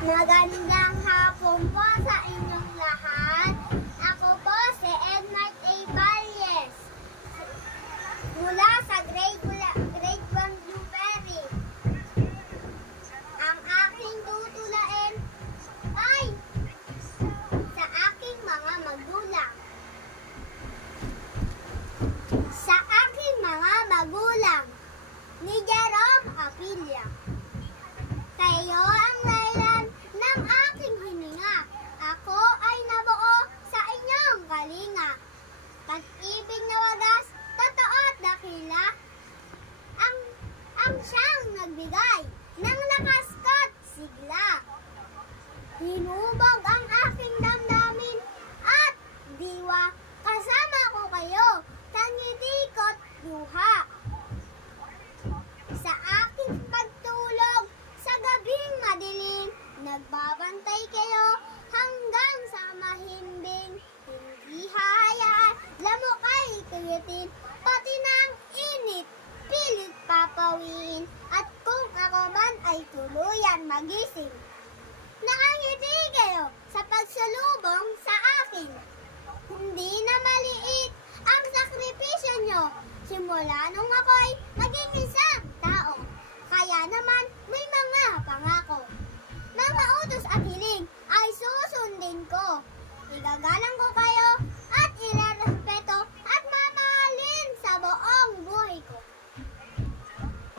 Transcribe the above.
Magandang hapon po sa inyong lahat. Ako po si Edmart A. Valles. Mula sa grade 1 Blueberry. Ang aking tutulain ay sa aking mga magulang. Sa aking mga magulang ni Jerome Apilla. Kayo ang dahilan ng aking hininga. Ako ay nabuo sa inyong kalinga. Pag-ibig na wagas, totoo at dakila. Ang siyang nagbigay ng lakas at sigla. Hinubog ang aking damdamin at diwa. Kasama ko kayo sa ngiti ko't luha. Sa aking pagtulog sa gabing madilim, nagbabantay kayo hanggang sa mahimbing. Hindi hahayaan, lamok ay kulitin, pati ng init, pilit papawiin. At kung ako man ay tuluyan magising, nakangiti kayo sa pagsalubong sa akin. Hindi na maliit ang sakripisyo nyo, simula nung ako'y naging isang tao. Kaya naman may mga pangako. Mga utos at hiling ay susundin ko. Igagalang ko kayo